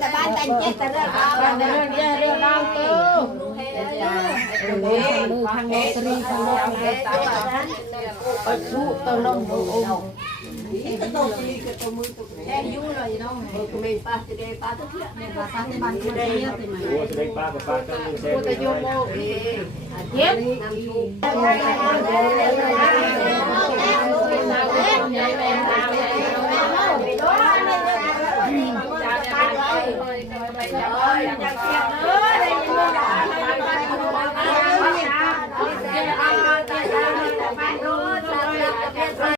แต่บ้านแต่งเจ็ดแต่เรื่องเราทางโนตรีทางโนตรีไปสู้ตลงดูแค่ยุ่งเลยน้องไม่ป้าจะได้ป้าทุกอย่างไม่ป้าป้าที่บ้านที่ได้เยอะใช่ไหมโอ้จะได้ป้ากับป้ากันเซ็นจะยุ่งโม่เย็บน้ำชู